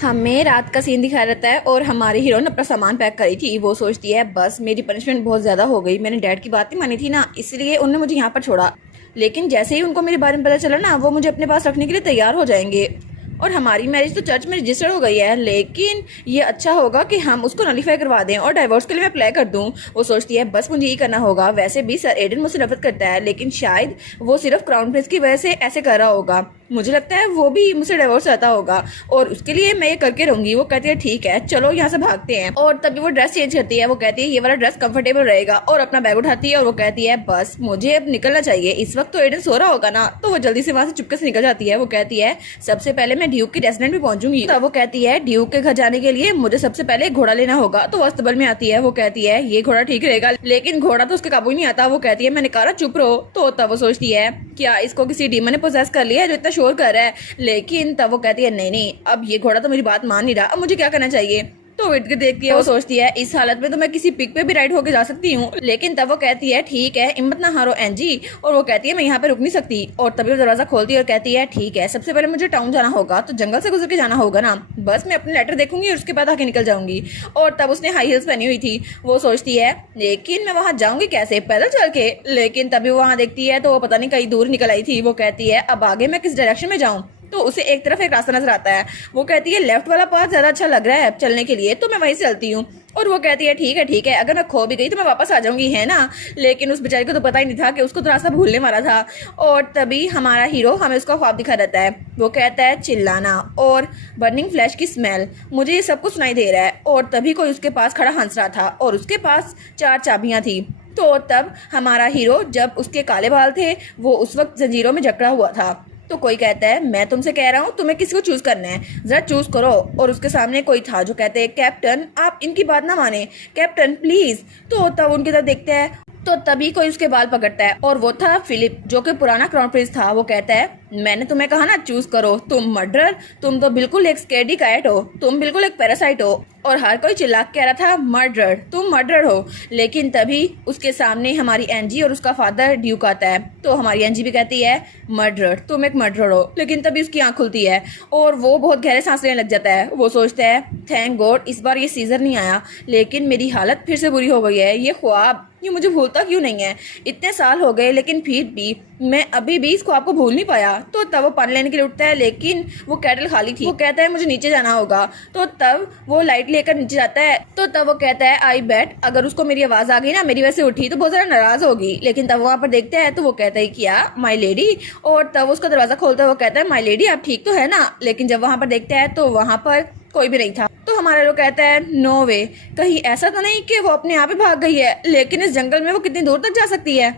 हमें रात का सीन दिखाया रहता है और हमारी हीरोइन अपना सामान पैक करी थी। वो सोचती है बस मेरी पनिशमेंट बहुत ज़्यादा हो गई, मैंने डैड की बात नहीं मानी थी ना, इसलिए उन्होंने मुझे यहाँ पर छोड़ा। लेकिन जैसे ही उनको मेरे बारे में पता चला ना, वो मुझे अपने पास रखने के लिए तैयार हो जाएंगे। और हमारी मैरिज तो चर्च में रजिस्टर हो गई है, लेकिन ये अच्छा होगा कि हम उसको नलीफाई करवा दें और डाइवोर्स के लिए मैं अप्लाई कर दूं। वो सोचती है बस मुझे यही करना होगा। वैसे भी सर एडन मुझसे नफरत करता है, लेकिन शायद वो सिर्फ क्राउन प्रिंस की वजह से ऐसे कर रहा होगा। मुझे लगता है वो भी मुझसे डिवोर्स चाहता होगा और उसके लिए मैं ये करके रहूंगी। वो कहती है ठीक है चलो यहाँ से भागते हैं। और तभी वो ड्रेस चेंज करती है। वो कहती है ये वाला ड्रेस कंफर्टेबल रहेगा और अपना बैग उठाती है और वो कहती है बस मुझे अब निकलना चाहिए। इस वक्त तो एडन सो रहा होगा ना, तो वो जल्दी से वहां से चुपके से निकल जाती है। वो कहती है सबसे पहले मैं ड्यूक की रेस्टोरेंट में पहुंचूंगी। तो वो कहती है ड्यूक के घर जाने के लिए मुझे सबसे पहले एक घोड़ा लेना होगा। तो वो अस्तबल में आती है। वो कहती है ये घोड़ा ठीक रहेगा, लेकिन घोड़ा तो उसके काबू नहीं आता। वो कहती है मैंने कहा चुप रहो। तो तब वो सोचती है क्या इसको किसी डीमन ने पोजेस कर लिया है जो इतना शोर कर रहा है। लेकिन तब वो कहती है नहीं नहीं, अब ये घोड़ा तो मेरी बात मान नहीं रहा, अब मुझे क्या करना चाहिए। तो इट के देखती है। वो सोचती है इस हालत में तो मैं किसी पिक पे भी राइड होके जा सकती हूँ। लेकिन तब वो कहती है ठीक है हिम्मत ना हारो एंजी। और वो कहती है मैं यहाँ पे रुक नहीं सकती। और तभी वो दरवाजा खोलती है और कहती है ठीक है सबसे पहले मुझे टाउन जाना होगा, तो जंगल से गुजर के जाना होगा ना। बस मैं अपने लेटर देखूंगी और उसके बाद आके निकल जाऊंगी। और तब उसने हाई हील्स पहनी हुई थी। वो सोचती है लेकिन मैं वहां जाऊंगी कैसे, पैदल चल के। लेकिन तभी वो वहां देखती है तो वो पता नहीं कहीं दूर निकल आई थी। वो कहती है अब आगे मैं किस डायरेक्शन में जाऊँ। तो उसे एक तरफ एक रास्ता नजर आता है। वो कहती है लेफ्ट वाला पाथ ज्यादा अच्छा लग रहा है चलने के लिए, तो मैं वहीं से चलती हूँ। और वो कहती है ठीक है अगर मैं खो भी गई तो मैं वापस आ जाऊंगी, है ना। लेकिन उस बेचारी को तो पता ही नहीं था कि उसको तो रास्ता भूलने वाला था। और तभी हमारा हीरो हमें उसका ख्वाब दिखा देता है। वो कहता है चिल्लाना और बर्निंग फ्लैश की स्मेल, मुझे ये सब कुछ सुनाई दे रहा है। और तभी कोई उसके पास खड़ा हंस रहा था और उसके पास 4 चाबियां थी। तो तब हमारा हीरो, जब उसके काले बाल थे, वो उस वक्त जंजीरों में जकड़ा हुआ था। तो कोई कहता है मैं तुमसे कह रहा हूँ तुम्हें किसी को चूज करना है, जरा चूज करो। और उसके सामने कोई था जो कहते हैं कैप्टन आप इनकी बात ना माने, कैप्टन प्लीज। तो तब उनकी तरफ देखते हैं तो तभी कोई उसके बाल पकड़ता है और वो था फिलिप जो कि पुराना क्राउन प्रिंस था। वो कहता है मैंने तुम्हें कहा ना चूज करो, तुम मर्डरर, तुम तो बिल्कुल एक स्केडी कैट हो, तुम बिल्कुल एक पैरासाइट हो। और हर कोई चिल्ला कह रहा था मर्डरर, तुम मर्डरर हो। लेकिन तभी उसके सामने हमारी एंजी और उसका फादर ड्यूक आता है। तो हमारी एंजी भी कहती है मर्डरर, तुम एक मर्डरर हो। लेकिन तभी उसकी आंख खुलती है और वो बहुत गहरे सांस लेने लग जाता है। वो सोचता है थैंक गॉड इस बार ये सीजर नहीं आया, लेकिन मेरी हालत फिर से बुरी हो गई है। ये ख्वाब ये मुझे भूलता क्यों नहीं है, इतने साल हो गए लेकिन फिर भी मैं अभी भी इस ख्वाब को भूल नहीं पाया। तो तब वो पानी लेने के लिए उठता है, लेकिन वो कैटल खाली थी। वो कहता है मुझे नीचे जाना होगा। तो तब वो लाइट लेकर नीचे जाता है। तो तब वो कहता है आई बेट अगर उसको मेरी आवाज आ गई ना, मेरी वजह से उठी, तो बहुत ज्यादा नाराज होगी। लेकिन तब वहां पर देखते हैं तो वो कहता है क्या माई लेडी। और तब उसका दरवाजा खोलता है। वो कहता है माई लेडी आप ठीक तो है ना। लेकिन जब वहां पर देखते हैं तो वहां पर कोई भी नहीं था। तो हमारा लोग कहता है नो वे, कहीं ऐसा तो नहीं कि वो अपने आप ही भाग गई है, लेकिन इस जंगल में वो कितनी दूर तक जा सकती है।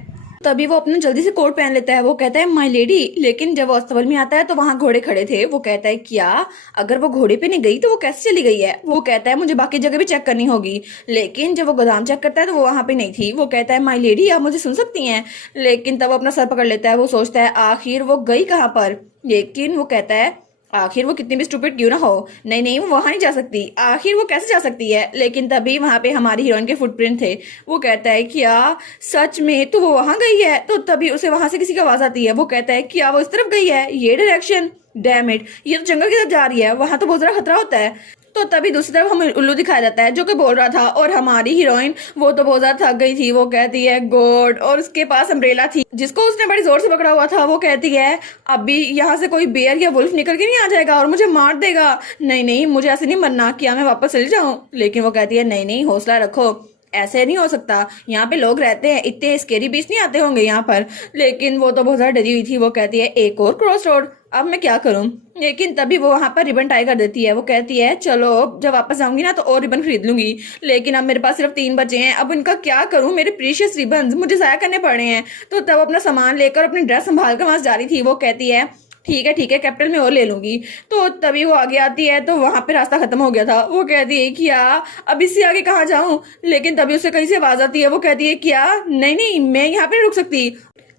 तभी वो अपना जल्दी से कोट पहन लेता है। वो कहता है माय लेडी। लेकिन जब वो अस्तबल में आता है तो वहां घोड़े खड़े थे। वो कहता है क्या अगर वो घोड़े पे नहीं गई तो वो कैसे चली गई है। वो कहता है मुझे बाकी जगह भी चेक करनी होगी। लेकिन जब वो गोदाम चेक करता है तो वो वहां पे नहीं थी। वो कहता है माय लेडी आप मुझे सुन सकती हैं। लेकिन तब वो अपना सर पकड़ लेता है। वो सोचता है आखिर वो गई कहाँ पर। लेकिन वो कहता है आखिर वो कितनी भी स्टूपिड क्यों ना हो, नहीं नहीं वो वहां नहीं जा सकती, आखिर वो कैसे जा सकती है। लेकिन तभी वहां पे हमारी हीरोइन के फुटप्रिंट थे। वो कहता है क्या सच में तो वो वहां गई है। तो तभी उसे वहां से किसी की आवाज आती है। वो कहता है क्या वो इस तरफ गई है, ये डायरेक्शन, डैम इट ये तो जंगल की तरफ जा रही है, वहां तो बहुत ज्यादा खतरा होता है। तो तभी दूसरी तरफ हमें उल्लू दिखाया जाता है जो कि बोल रहा था। और हमारी हीरोइन वो तो बहुत ज्यादा थक गई थी। वो कहती है गॉड, और उसके पास अम्ब्रेला थी जिसको उसने बड़ी जोर से पकड़ा हुआ था। वो कहती है अभी यहाँ से कोई बेयर या वुल्फ निकल के नहीं आ जाएगा और मुझे मार देगा। नहीं नहीं मुझे ऐसे नहीं मरना, क्या मैं वापस चली जाऊं। लेकिन वो कहती है नहीं नहीं हौसला रखो, ऐसे नहीं हो सकता, यहाँ पे लोग रहते हैं, इतने स्केरी बीस्ट नहीं आते होंगे यहाँ पर। लेकिन वो तो बहुत ज्यादा डरी हुई थी। वो कहती है एक और क्रॉस रोड, अब मैं क्या करूं। लेकिन तभी वो वहां पर रिबन टाई कर देती है। वो कहती है चलो जब वापस आऊंगी ना तो और रिबन खरीद लूंगी, लेकिन अब मेरे पास सिर्फ 3 बचे हैं, अब इनका क्या करूं, मेरे प्रीशियस रिबन मुझे जाया करने पड़े हैं। तो तब अपना सामान लेकर अपनी ड्रेस संभाल कर वहां जा रही थी। वो कहती है ठीक है कैपिटल में और ले लूंगी। तो तभी वो आगे आती है तो वहां पे रास्ता खत्म हो गया था। वो कहती है क्या अब इससे आगे कहाँ जाऊं। लेकिन तभी उसे कहीं से आवाज आती है। वो कहती है क्या नहीं नहीं मैं यहाँ पे नहीं रुक सकती।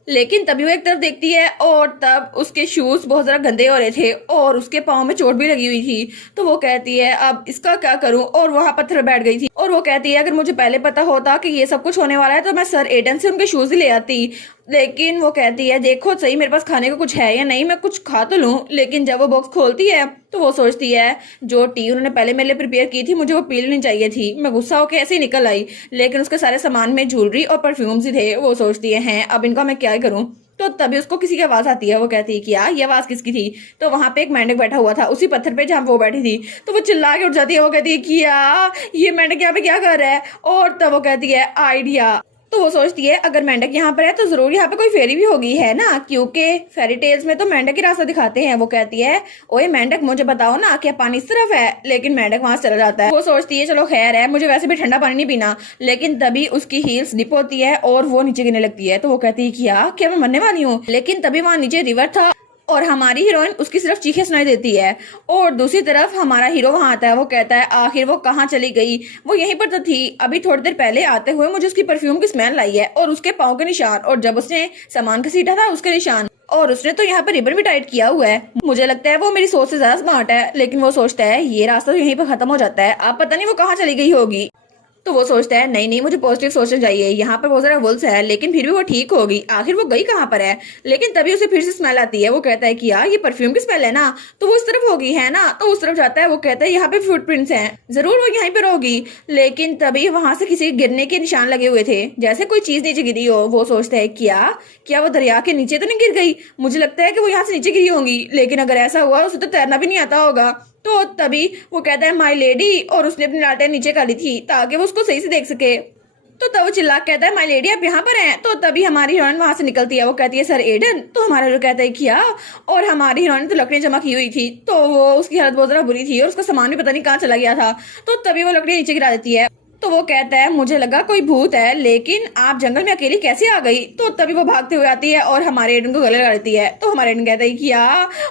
लेकिन तभी वो एक तरफ देखती है और तब उसके शूज बहुत ज्यादा गंदे हो रहे थे और उसके पाँव में चोट भी लगी हुई थी। तो वो कहती है अब इसका क्या करूं, और वहां पत्थर बैठ गई थी और वो कहती है अगर मुझे पहले पता होता कि ये सब कुछ होने वाला है तो मैं सर एडन से उनके शूज ही ले आती। लेकिन वो कहती है देखो सही मेरे पास खाने को कुछ है या नहीं, मैं कुछ खा तो लूं। लेकिन जब वो बॉक्स खोलती है तो वो सोचती है जो टी उन्होंने पहले मेरे लिए प्रिपेयर की थी मुझे वो पी लेनी चाहिए थी। मैं गुस्सा होकर ऐसे ही निकल आई, लेकिन उसके सारे सामान में ज्वेलरी और परफ्यूम्स ही थे। वो सोचती है अब इनका मैं क्या करूं। तो तभी उसको किसी की आवाज आती है। वो कहती है कि यार ये आवाज किसकी थी। तो वहां पे एक मेंढक बैठा हुआ था उसी पत्थर पे जहां वो बैठी थी। तो वो चिल्ला के उठ जाती है। वो कहती है कि यार ये मेंढक यहाँ पे क्या कर रहा है। और तब वो कहती है आइडिया। तो वो सोचती है अगर मेंढक यहाँ पर है तो जरूर यहाँ पे कोई फेरी भी होगी है ना, क्योंकि फेरी टेल्स में तो मेंढक ही रास्ता दिखाते हैं। वो कहती है ओए मेंढक मुझे बताओ ना क्या पानी इस तरफ है। लेकिन मेंढक वहां से चला जाता है। वो सोचती है चलो खैर है, मुझे वैसे भी ठंडा पानी नहीं पीना। लेकिन तभी उसकी हील्स स्लिप होती है और वो नीचे गिरने लगती है। तो वो कहती है कि क्या मैं मरने वाली हूँ। लेकिन तभी वहां नीचे रिवर था और हमारी हीरोइन उसकी सिर्फ चीखें सुनाई देती है और दूसरी तरफ हमारा हीरो वहां आता है। वो कहता है आखिर वो कहाँ चली गई, वो यहीं पर तो थी। अभी थोड़ी देर पहले आते हुए मुझे उसकी परफ्यूम की स्मेल आई है और उसके पाँव के निशान, और जब उसने सामान घसीटा था उसके निशान, और उसने तो यहाँ पर रिबन भी टाइट किया हुआ है। मुझे लगता है वो मेरी सोच से ज्यादा स्मार्ट है। लेकिन वो सोचता है ये रास्ता तो यहीं पर खत्म हो जाता है, आप पता नहीं वो कहाँ चली गई होगी। तो वो सोचता है नहीं नहीं मुझे पॉजिटिव सोचना चाहिए, यहाँ पर बहुत सारा वुल्स है लेकिन फिर भी वो ठीक होगी, आखिर वो गई कहाँ पर है। लेकिन तभी उसे फिर से स्मेल आती है। वो कहता है कि यार ये परफ्यूम की स्मेल है ना, तो वो उस तरफ होगी है ना। तो उस तरफ जाता है। वो कहता है यहाँ पे फुटप्रिंट्स हैं, जरूर वो यहीं पर होगी। लेकिन तभी वहां से किसी गिरने के निशान लगे हुए थे, जैसे कोई चीज नीचे गिरी हो। वो सोचता है क्या वो दरिया के नीचे तो नहीं गिर गई। मुझे लगता है कि वो यहाँ से नीचे गिरी होंगी, लेकिन अगर ऐसा हुआ उसे तो तैरना भी नहीं आता होगा। तो तभी वो कहता है माय लेडी, और उसने अपनी लाटें नीचे डाली थी ताकि वो उसको सही से देख सके। तो तब वो चिल्ला के कहता है माय लेडी आप यहाँ पर हैं। तो तभी हमारी हीरोइन वहां से निकलती है। वो कहती है सर एडन। तो हमारा हीरो कहता है क्या, और हमारी हीरोइन तो लकड़ियां जमा की हुई थी, तो वो उसकी हालत बहुत ज्यादा बुरी थी और उसका सामान भी पता नहीं कहाँ चला गया था। तो तभी वो लकड़ियां नीचे गिरा देती है। तो वो कहता है मुझे लगा कोई भूत है, लेकिन आप जंगल में अकेली कैसे आ गई। तो तभी वो भागते हुए आती है और हमारे एडन को गले लगा देती है। तो हमारे एडन कहता है कि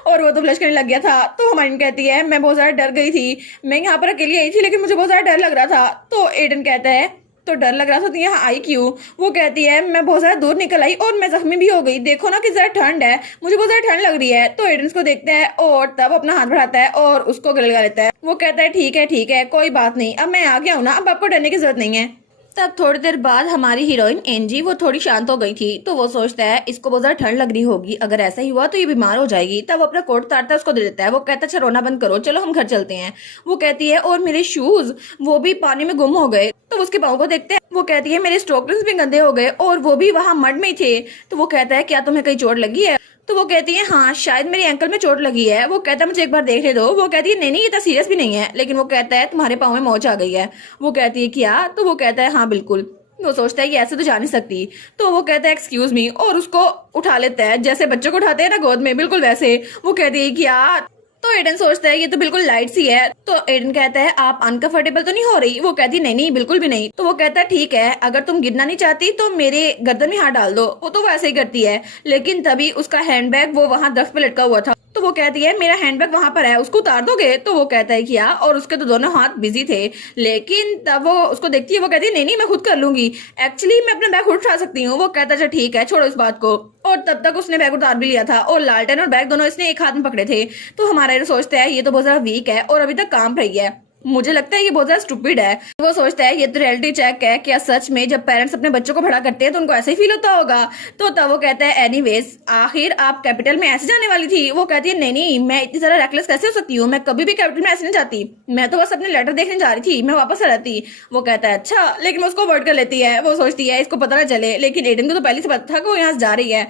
और वो तो ब्लश करने लग गया था। तो हमारी एडन कहती है मैं बहुत ज्यादा डर गई थी, मैं यहाँ पर अकेली आई थी लेकिन मुझे बहुत ज्यादा डर लग रहा था। तो एडन कहता है तो डर लग रहा था तो यहाँ आई क्यों। वो कहती है मैं बहुत ज्यादा दूर निकल आई और मैं जख्मी भी हो गई, देखो ना कि जरा ठंड है, मुझे बहुत ज्यादा ठंड लग रही है। तो एडन को देखता है और तब अपना हाथ बढ़ाता है और उसको गले लगा लेता है। वो कहता है ठीक है कोई बात नहीं, अब मैं आ गया हूँ ना, अब आपको डरने की जरूरत नहीं है। तब थोड़ी देर बाद हमारी हीरोइन एंजी वो थोड़ी शांत हो गई थी। तो वो सोचता है इसको बहुत ज्यादा ठंड लग रही होगी, अगर ऐसा ही हुआ तो ये बीमार हो जाएगी। तब वो अपना कोट उतारता है उसको दे देता है। वो कहता है अच्छा रोना बंद करो, चलो हम घर चलते हैं। वो कहती है और मेरे शूज वो भी पानी में गुम हो गए। तो उसके पाँव को देखते हैं। वो कहती है मेरे स्टोकिंग्स भी गंदे हो गए और वो भी वहां मड में ही थे। तो वो कहता है क्या तुम्हें कहीं चोट लगी है। तो वो कहती है हाँ शायद मेरी एंकल में चोट लगी है। वो कहता है मुझे एक बार देखने दो। वो कहती है नहीं ये तो सीरियस भी नहीं है। लेकिन वो कहता है तुम्हारे पाँव में मोच आ गई है। वो कहती है क्या। तो वो कहता है हाँ बिल्कुल। वो सोचता है कि ऐसे तो जा नहीं सकती। तो वो कहता है एक्सक्यूज मी और उसको उठा लेता है जैसे बच्चों को उठाते हैं ना गोद में, बिल्कुल वैसे। वो कहती है कि यार। तो एडन सोचता है ये तो बिल्कुल लाइट सी है। तो एडन कहता है आप अनकंफर्टेबल तो नहीं हो रही। वो कहती है नहीं बिल्कुल भी नहीं। तो वो कहता है ठीक है अगर तुम गिरना नहीं चाहती तो मेरे गर्दन में हाथ डाल दो। वो तो वैसे ही करती है। लेकिन तभी उसका हैंडबैग वो वहां दरख्त पे लटका हुआ था। तो वो कहती है मेरा हैंडबैग वहां पर है, उसको उतार दोगे। तो वो कहता है क्या, और उसके तो दोनों हाथ बिजी थे। लेकिन तब वो उसको देखती है। वो कहती है नहीं मैं खुद कर लूंगी, एक्चुअली मैं अपना बैग खुद उठा सकती हूँ। वो कहता है अच्छा ठीक है छोड़ो इस बात को। और तब तक उसने बैग उतार भी लिया था और लालटेन और बैग दोनों इसने एक हाथ में पकड़े थे। तो हमारा हीरो सोचता है ये तो बहुत ज्यादा वीक है और अभी तक काम रही है, मुझे लगता है ये बहुत ज्यादा स्टूपिड है। वो सोचता है ये तो रियलिटी चेक है, क्या सच में जब पेरेंट्स अपने बच्चों को बड़ा करते हैं तो उनको ऐसे ही फील होता होगा। तो तब वो कहता है एनीवेज आखिर आप कैपिटल में ऐसे जाने वाली थी। वो कहती है नहीं मैं इतनी ज्यादा रेकलेस कैसे हो सकती हूँ, मैं कभी भी कैपिटल में ऐसे नहीं जाती, मैं तो बस अपने लेटर देखने जा रही थी, मैं वापस आ जाती। वो कहता है अच्छा, लेकिन वो उसको अवॉइड कर लेती है। वो सोचती है इसको पता ना चले, लेकिन एडन को तो पहले से पता था कि वो यहाँ से जा रही है।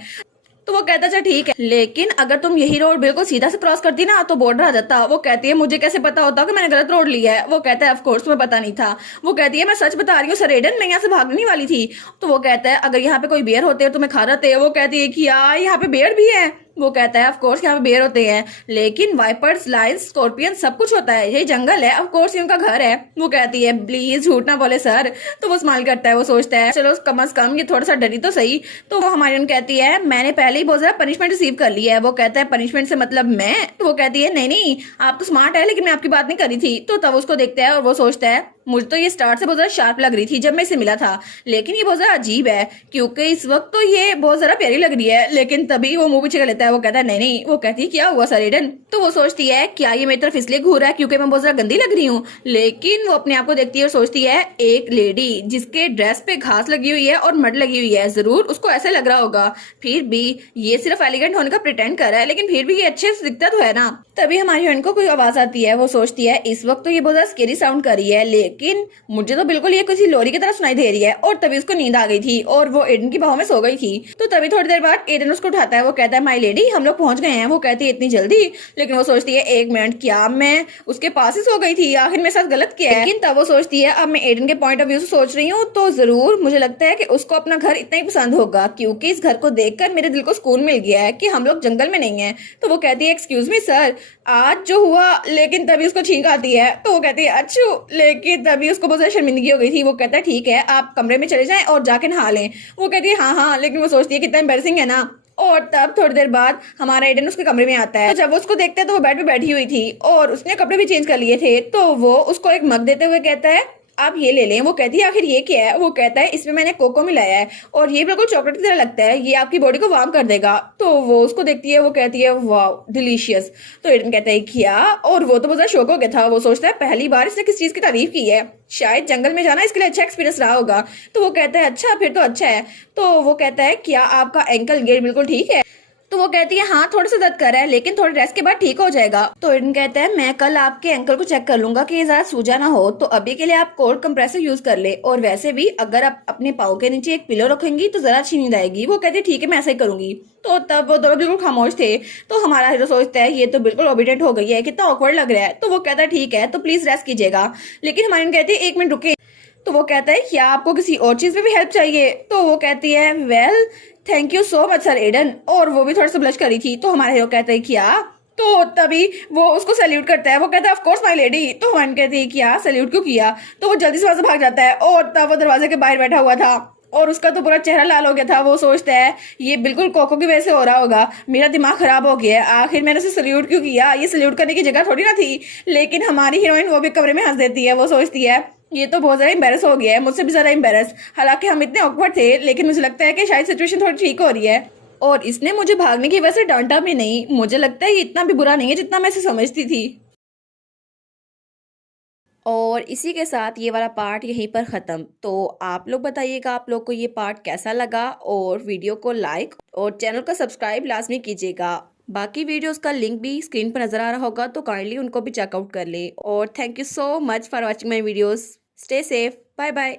तो वो कहता अच्छा ठीक है, लेकिन अगर तुम यही रोड बिल्कुल सीधा से क्रॉस करती ना तो बॉर्डर आ जाता। वो कहती है मुझे कैसे पता होता कि मैंने गलत रोड लिया है। वो कहता है ऑफ कोर्स तुम्हें पता नहीं था। वो कहती है मैं सच बता रही हूँ सर एडन, मैं यहाँ से भागने वाली थी। तो वो कहता है अगर यहाँ पे कोई बेयर होते हैं तुम्हें खा रहे। वो कहती है कि यार यहाँ पे बेयर भी है। वो कहता है ऑफ कोर्स यहाँ पे बेयर होते हैं, लेकिन वाइपर्स लायंस स्कॉर्पियन सब कुछ होता है, ये जंगल है, ऑफ कोर्स ये उनका घर है। वो कहती है प्लीज झूठ ना बोले सर। तो वो स्माइल करता है। वो सोचता है चलो कम से कम ये थोड़ा सा डरी तो सही। तो वो हमारी कहती है मैंने पहले ही बहुत ज्यादा पनिशमेंट रिसीव कर लिया है। वो कहता है पनिशमेंट से मतलब मैं। तो वो कहती है नहीं आप तो स्मार्ट है, लेकिन मैं आपकी बात नहीं करी थी। तो तब उसको देखता है और वो सोचता है मुझे तो ये स्टार्ट से बहुत ज़्यादा शार्प लग रही थी जब मैं इसे मिला था, लेकिन ये बहुत ज़्यादा अजीब है क्योंकि इस वक्त तो ये बहुत ज़्यादा प्यारी लग रही है। लेकिन तभी वो मुंह पीछे कर लेता है, वो कहता है नहीं नहीं, वो कहती है क्या हुआ सर एडन। तो वो सोचती है क्या ये मेरी तरफ इसलिए घूर रहा है क्योंकि मैं बहुत ज़्यादा गंदी लग रही हूँ। लेकिन वो अपने आप को देखती है और सोचती है एक लेडी जिसके ड्रेस पे घास लगी हुई है और मड लगी हुई है, जरूर उसको ऐसे लग रहा होगा। फिर भी ये सिर्फ एलिगेंट होने का प्रिटेंड कर रहा है, लेकिन फिर भी ये अच्छे से दिखता तो है ना। तभी हमारी हीरोइन को कोई आवाज आती है, वो सोचती है इस वक्त तो ये बहुत ज्यादा स्केरी साउंड कर रही है, लेकिन मुझे तो बिल्कुल ये किसी लोरी की तरह सुनाई दे रही है। और तभी उसको नींद आ गई थी और वो एडन की बाहों में सो गई थी। तो तभी थोड़ी देर बाद एडन उसको उठाता है, वो कहता है माई लेडी हम लोग पहुंच गए हैं। वो कहती है इतनी जल्दी, लेकिन वो सोचती है एक मिनट, क्या मैं उसके पास ही सो गई थी, आखिर मेरे साथ गलत किया है। लेकिन तब वो सोचती है अब मैं एडन के पॉइंट ऑफ व्यू से सोच रही हूँ तो जरूर मुझे लगता है कि उसको अपना घर इतना ही पसंद होगा, क्योंकि इस घर को देखकर मेरे दिल को सुकून मिल गया है कि हम लोग जंगल में नहीं है। तो वो कहती है एक्सक्यूज मी सर, आज जो हुआ, लेकिन तभी उसको छींक आती है। तो वो कहती है अच्छू, लेकिन तभी उसको बहुत ज्यादा शर्मिंदगी हो गई थी। वो कहता है ठीक है आप कमरे में चले जाएं और जाके नहा लें। वो कहती है हाँ हाँ, लेकिन वो सोचती है कितना एम्बैरेसिंग है ना। और तब थोड़ी देर बाद हमारा एडन उसके कमरे में आता है। तो जब वो उसको देखते हैं तो वो बेड पे बैठी हुई थी और उसने कपड़े भी चेंज कर लिए थे। तो वो उसको एक मग देते हुए कहता है आप ये ले लें। वो कहती है आखिर ये क्या है। वो कहता है इसमें मैंने कोको मिलाया है और ये बिल्कुल चॉकलेट की तरह लगता है, ये आपकी बॉडी को वार्म कर देगा। तो वो उसको देखती है, वो कहती है वाह डिलीशियस। तो एडन कहता है क्या, और वो तो बहुत ज्यादा शौक हो गया था। वो सोचता है पहली बार इसने किस चीज की तारीफ की है, शायद जंगल में जाना इसके लिए अच्छा एक्सपीरियंस रहा होगा। तो वो कहता है अच्छा फिर तो अच्छा है। तो वो कहता है क्या आपका एंकल गेट बिल्कुल ठीक है। तो वो कहती है हाँ थोड़ा सा दर्द कर रहा है, लेकिन थोड़ी रेस्ट के बाद ठीक हो जाएगा। तो एडन कहता है मैं कल आपके एंकल को चेक कर लूंगा कि ये ज्यादा सूजा ना हो, तो अभी के लिए आप कोल्ड कंप्रेसर यूज कर ले। और वैसे भी अगर आप अपने पाँव के नीचे एक पिलो रखेंगी तो जरा अच्छी नींद आएगी। वो कहती है ठीक है मैं ऐसा ही करूंगी। तो तब वो दोनों बिल्कुल खामोश थे। तो हमारा हीरो सोचता है ये तो बिल्कुल ओबिडेंट हो गई है, कितना ऑकवर्ड लग रहा है। तो वो कहता है ठीक है तो प्लीज रेस्ट कीजिएगा। लेकिन हमारी कहती है एक मिनट रुके। तो वो कहता है क्या आपको किसी और चीज में भी हेल्प चाहिए। तो वो कहती है well thank you so much sir Aden. और वो भी थोड़ा सा ब्लश करी थी। तो हमारा हीरो कहता है क्या। तो तभी वो उसको सैल्यूट करता है, वो कहता है ऑफ कोर्स माय लेडी। तो वन कहती है क्या सैल्यूट क्यों किया। तो वो जल्दी से वहां से भाग जाता है और तब वो दरवाजे के बाहर बैठा हुआ था और उसका तो पूरा चेहरा लाल हो गया था। वो सोचता है ये बिल्कुल कोको की वजह से हो रहा होगा, मेरा दिमाग खराब हो गया है, आखिर मैंने उसे सल्यूट क्यों किया, ये सल्यूट करने की जगह थोड़ी ना थी। लेकिन हमारी हीरोइन वो भी कमरे में हंस देती है। वो सोचती है ये तो बहुत ज्यादा एम्बेरस हो गया है, मुझसे भी ज्यादा एम्बेरस। हालांकि हम इतने ऑकवर्ड थे, लेकिन मुझे लगता है कि शायद सिचुएशन थोड़ी ठीक हो रही है और इसने मुझे भागने की वजह से डांटा भी नहीं। मुझे लगता है ये इतना भी बुरा नहीं है जितना मैं इसे समझती थी। और इसी के साथ ये वाला पार्ट यहीं पर ख़त्म। तो आप लोग बताइएगा आप लोग को ये पार्ट कैसा लगा, और वीडियो को लाइक और चैनल को सब्सक्राइब लाजमी कीजिएगा। बाकी वीडियोस का लिंक भी स्क्रीन पर नज़र आ रहा होगा, तो काइंडली उनको भी चेकआउट कर लें। और thank you so much for watching my videos. Stay safe, bye bye.